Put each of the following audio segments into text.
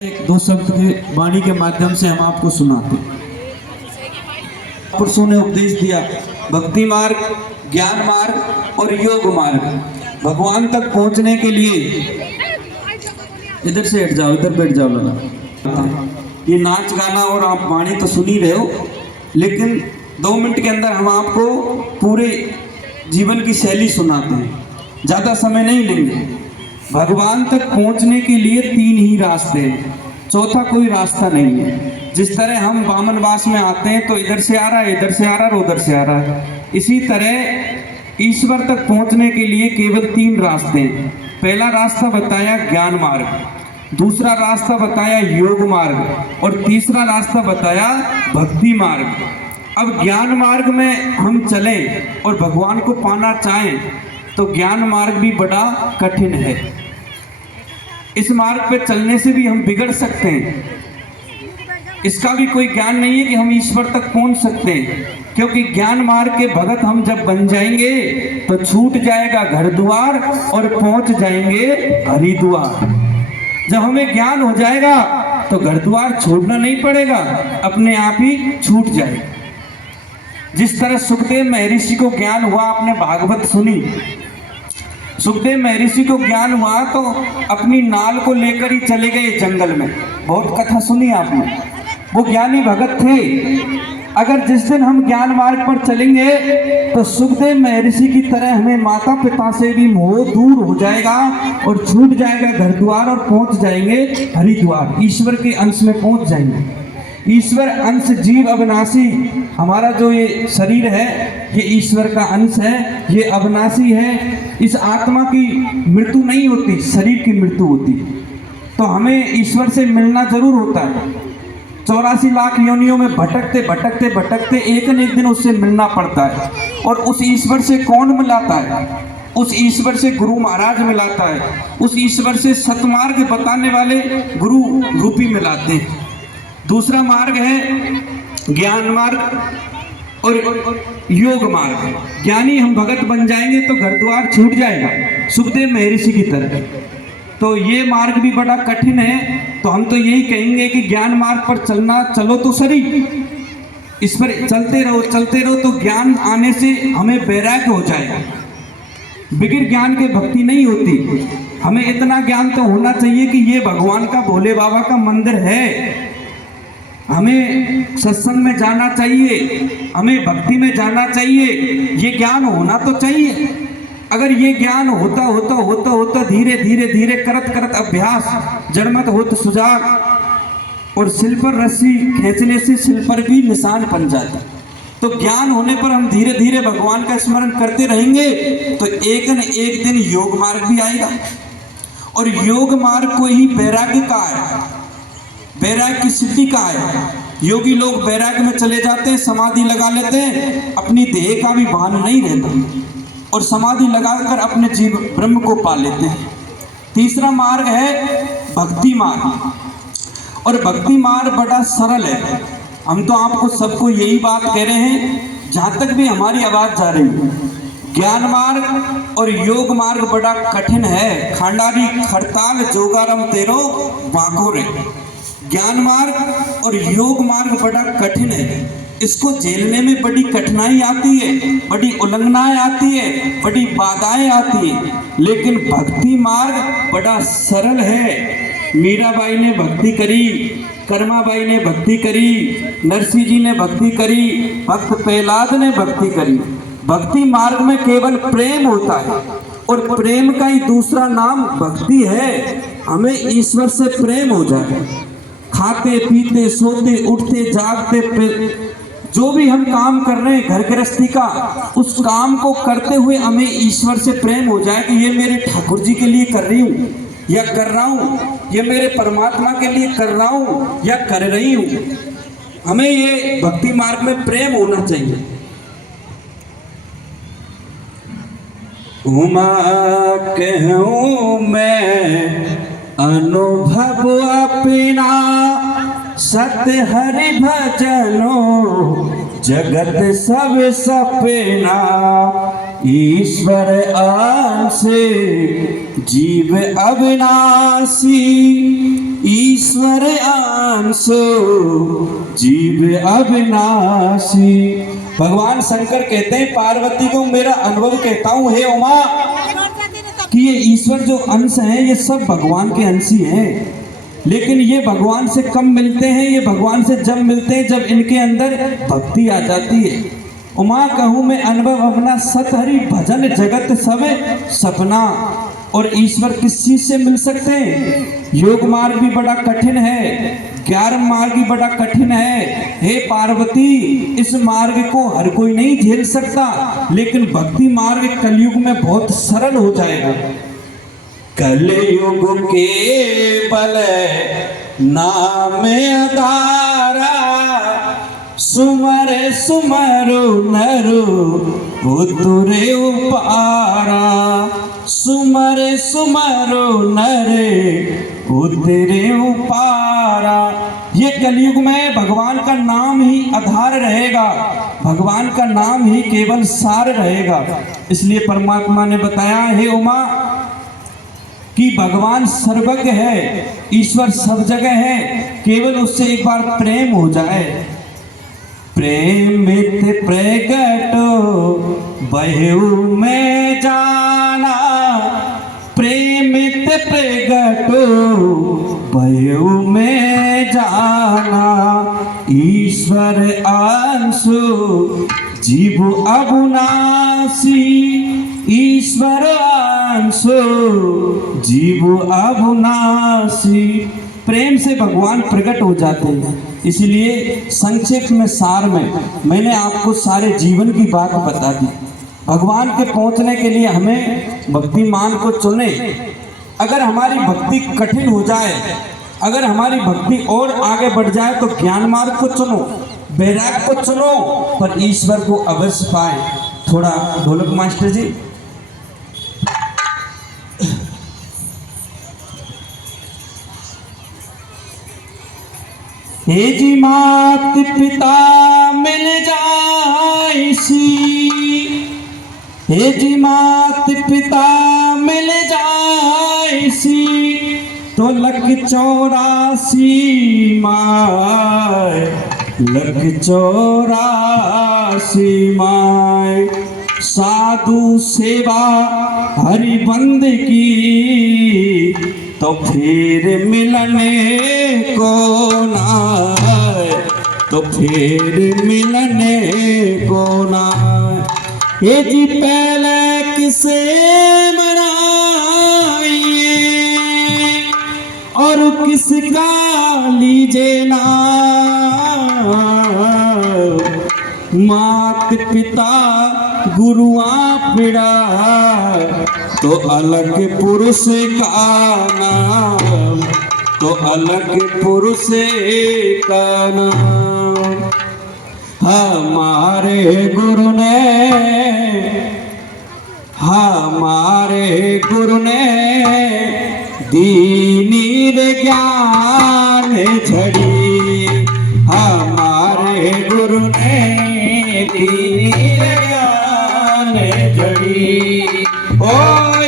एक दो शब्द के वाणी के माध्यम से हम आपको सुनाते हैं। पुरुषों ने उपदेश दिया भक्ति मार्ग, ज्ञान मार्ग और योग मार्ग। भगवान तक पहुंचने के लिए इधर से हट जाओ, इधर बैठ जाओ लोग। ये नाच गाना और आप वाणी तो सुन ही रहे हो, लेकिन 2 मिनट के अंदर हम आपको पूरे जीवन की शैली सुनाते हैं। ज़्यादा समय नहीं लेंगे। भगवान तक पहुंचने के लिए 3 ही रास्ते हैं, चौथा कोई रास्ता नहीं है। जिस तरह हम वामनवास में आते हैं तो इधर से आ रहा है, इधर से आ रहा है और उधर से आ रहा है, इसी तरह ईश्वर तक पहुंचने के लिए केवल 3 रास्ते हैं। पहला रास्ता बताया ज्ञान मार्ग, दूसरा रास्ता बताया योग मार्ग और तीसरा रास्ता बताया भक्ति मार्ग। अब ज्ञान मार्ग में हम चलें और भगवान को पाना चाहें तो ज्ञान मार्ग भी बड़ा कठिन है। इस मार्ग पे चलने से भी हम बिगड़ सकते हैं। इसका भी कोई ज्ञान नहीं है कि हम ईश्वर तक पहुंच सकते हैं, क्योंकि ज्ञान मार्ग के भगत हम जब बन जाएंगे तो छूट जाएगा घर द्वार और पहुंच जाएंगे हरिद्वार। जब हमें ज्ञान हो जाएगा तो घर द्वार छोड़ना नहीं पड़ेगा, अपने आप ही छूट जाएगा। जिस तरह सुखदेव महर्षि को ज्ञान हुआ, आपने भागवत सुनी, सुखदेव महर्षि को ज्ञान हुआ तो अपनी नाल को लेकर ही चले गए जंगल में। बहुत कथा सुनी आपने। वो ज्ञानी भगत थे। अगर जिस दिन हम ज्ञान मार्ग पर चलेंगे तो सुखदेव महर्षि की तरह हमें माता पिता से भी मोह दूर हो जाएगा और छूट जाएगा घर द्वार और पहुंच जाएंगे हरिद्वार, ईश्वर के अंश में पहुंच जाएंगे। ईश्वर अंश जीव अविनाशी, हमारा जो ये शरीर है ये ईश्वर का अंश है, ये अविनाशी है। इस आत्मा की मृत्यु नहीं होती, शरीर की मृत्यु होती। तो हमें ईश्वर से मिलना जरूर होता है। 84 लाख योनियों में भटकते भटकते भटकते एक न एक दिन उससे मिलना पड़ता है। और उस ईश्वर से कौन मिलाता है? उस ईश्वर से गुरु महाराज मिलाता है, उस ईश्वर से सतमार्ग बताने वाले गुरु रूपी मिलाते हैं। दूसरा मार्ग है ज्ञान मार्ग और योग मार्ग। ज्ञानी हम भगत बन जाएंगे तो घर द्वार छूट जाएगा, सुखदेव महर्षि की तरह। तो ये मार्ग भी बड़ा कठिन है। तो हम तो यही कहेंगे कि ज्ञान मार्ग पर चलो तो सही, इस पर चलते रहो तो ज्ञान आने से हमें वैराग्य हो जाएगा। बिगैर ज्ञान के भक्ति नहीं होती। हमें इतना ज्ञान तो होना चाहिए कि ये भगवान का, भोले बाबा का मंदिर है। हमें सत्संग में जाना चाहिए, हमें भक्ति में जाना चाहिए, ये ज्ञान होना तो चाहिए। अगर ये ज्ञान होता धीरे धीरे करत अभ्यास जड़मत होत सुजाग और सिल पर रस्सी खींचने से सिल पर भी निशान बन जाता। तो ज्ञान होने पर हम धीरे धीरे भगवान का स्मरण करते रहेंगे तो एक न एक दिन योग मार्ग भी आएगा। और योग मार्ग को ही वैराग्य का है, वैराग्य की सिद्धि का है। योगी लोग वैराग्य में चले जाते हैं, समाधि लगा लेते हैं, अपनी देह का भी भान नहीं रहता और समाधि लगाकर अपने जीव ब्रह्म को पा लेते हैं। तीसरा मार्ग है भक्ति मार्ग और भक्ति मार्ग बड़ा सरल है। हम तो आपको सबको यही बात कह रहे हैं जहाँ तक भी हमारी आवाज़ जा रही है। ज्ञान मार्ग और योग मार्ग बड़ा कठिन है। खांडारी खड़ताल जोगारम तेरो बांको रे। ज्ञान मार्ग और योग मार्ग बड़ा कठिन है। इसको झेलने में बड़ी कठिनाई आती है, बड़ी उल्लंघनाएं आती है, बड़ी बाधाएं आती है। लेकिन भक्ति मार्ग बड़ा सरल है। मीराबाई ने भक्ति करी, कर्माबाई ने भक्ति करी, नरसिंह जी ने भक्ति करी, भक्त प्रहलाद ने भक्ति करी। भक्ति मार्ग में केवल प्रेम होता है और प्रेम का ही दूसरा नाम भक्ति है। हमें ईश्वर से प्रेम हो जाए। खाते पीते सोते उठते जागते जो भी हम काम कर रहे हैं घर गृहस्थी का, उस काम को करते हुए हमें ईश्वर से प्रेम हो जाए कि ये मेरे ठाकुर जी के लिए कर रही हूँ या कर रहा हूँ, ये मेरे परमात्मा के लिए कर रहा हूँ या कर रही हूँ। हमें ये भक्ति मार्ग में प्रेम होना चाहिए। उमा कहूँ मैं अनुभव अपना, सत्य हरि भजनो जगत सब सपना। ईश्वर आन से जीव अविनाशी, ईश्वर अंशो जीव अविनाशी। भगवान शंकर कहते हैं पार्वती को, मेरा अनुभव कहता हूँ हे उमा, कि ये ईश्वर जो अंश हैं ये सब भगवान के अंश ही हैं, लेकिन ये भगवान से कब मिलते हैं? ये भगवान से जब मिलते हैं जब इनके अंदर भक्ति आ जाती है। उमा कहूँ मैं अनुभव अपना, सत हरि भजन जगत सब सपना। और ईश्वर किस चीज से मिल सकते हैं? योग मार्ग भी बड़ा कठिन है, ज्ञान मार्ग भी बड़ा कठिन है। हे पार्वती, इस मार्ग को हर कोई नहीं झेल सकता, लेकिन भक्ति मार्ग कलयुग में बहुत सरल हो जाएगा। कलयुग के बल नाम आधारा, सुमर सुमरु नरु उतरे उपारा। सुमर सुमरु नरे उतरे उपारा। ये कलयुग में भगवान का नाम ही आधार रहेगा, भगवान का नाम ही केवल सार रहेगा। इसलिए परमात्मा ने बताया हे उमा कि भगवान सर्वज्ञ है, ईश्वर सब जगह है, केवल उससे एक बार प्रेम हो जाए। प्रेमित प्रगटो बहु में जाना, प्रेमित प्रगटो बहु में जाना। ईश्वर अंशु जीव अविनाशी, ईश्वर अंशु जीव अविनाशी। प्रेम से भगवान प्रकट हो जाते हैं। इसलिए संक्षेप में, सार में मैंने आपको सारे जीवन की बात बता दी। भगवान के पहुंचने के लिए हमें भक्ति मान को चुने। अगर हमारी भक्ति कठिन हो जाए, अगर हमारी भक्ति और आगे बढ़ जाए तो ज्ञान मार्ग को चुनो, वैराग को चुनो, पर ईश्वर को अवश्य पाए। थोड़ा ढोलक मास्टर जी। हे जी मात पिता मिल जाइसी, हे जी मात पिता मिल जाइसी, तो लख 84 माय, लख 84 माय। साधु सेवा हरि बंद की, तो फिर मिलने को ना, तो फिर मिलने को ना। ये जी पहले किसे मनाइए और किसका लीजिए ना। मात पिता गुरु आपड़ा, तो अलग पुरुष का नाम, तो अलग पुरुष का नाम। हमारे गुरु ने, हमारे गुरु ने दीनी ज्ञान झड़ी, हमारे गुरु ने दीनी ज्ञान झड़ी। ओ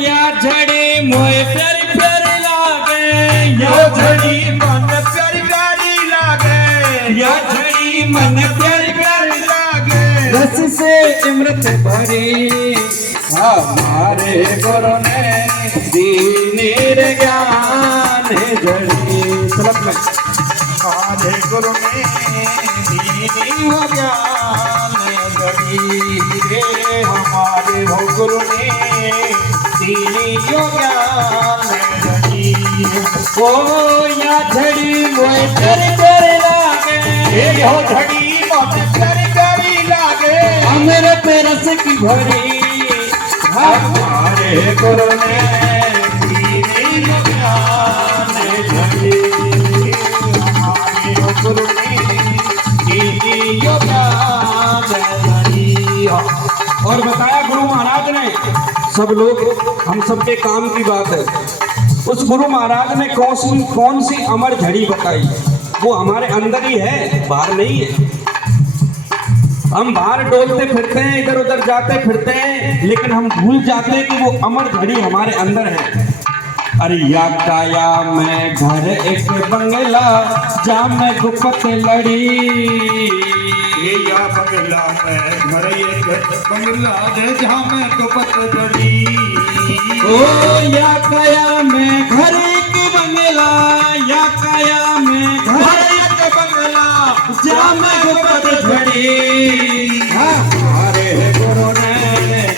या झड़ी मोए प्यारी प्यारी लागे, या झड़ी मन प्यारी प्यारी लागे, या झड़ी मन प्यारी प्यारी लागे। रस से अमृत भरी, हमारे गुरु ने दीनी ज्ञान झड़ी। सलग में हमारे गुरु ने दीनी ज्ञान झड़ी रे, हमारे हो गुरु ने दीनी ज्ञान झड़ी। ओ या झड़ी मोए प्यारी प्यारी लागे, ये हो झड़ी मोए प्यारी प्यारी लागे। अमृत रस की भरी, हमारे गुरु ने दीनी ज्ञान झड़ी, हमारे गुरु ने दीनी ज्ञान झड़ी। और बताया गुरु महाराज ने, सब लोग हम सबके काम की बात है। उस गुरु महाराज ने कौन सी अमर झड़ी बताई, वो हमारे अंदर ही है, बाहर नहीं है। हम बाहर डोलते फिरते हैं, इधर उधर जाते फिरते हैं, लेकिन हम भूल जाते हैं कि वो अमर झड़ी हमारे अंदर है। अरे या काया मैं घर एक बंगला जा मैं गुपत लड़ी, ये या बंगला में घर एक बंगला दे जहाँ मैं गुपत लड़ी। ओ या काया मैं घर एक बंगला, या काया मैं घर एक बंगला जा मैं गुपत लड़ी। हमारे गुरु ने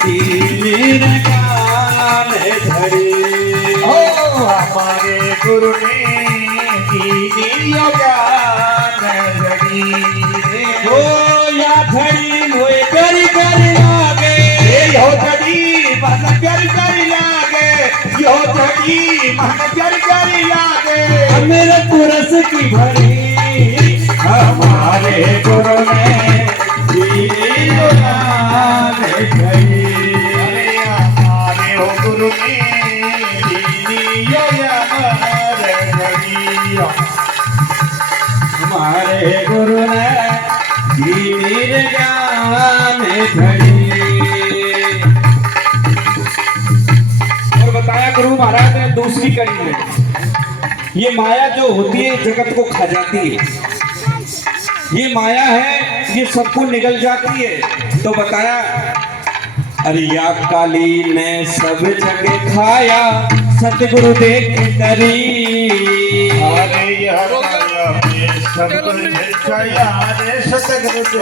दीन ज्ञान धरी, हमारे गुरु ने दीनी ज्ञान धरी। ओ या धड़ी मोए करी करी लागे, यो धड़ी मन कर कर लागे, यो धड़ी मन कर कर लागे। मेरे तुरस की भरी हमारे गुरु ने दीनी ज्ञान धरी। हमारे गुरु ने दीनी ज्ञान धरी। हमारे गुरु ने दीन ज्ञान धरी। और बताया गुरु महाराज ने दूसरी कड़ी में, ये माया जो होती है जगत को खा जाती है, ये माया है ये सबको निगल जाती है। तो बताया अरे या काली ने सब जगह खाया सतगुरु देख करी। अरे यार सब कुछ छाया रे सतगुरु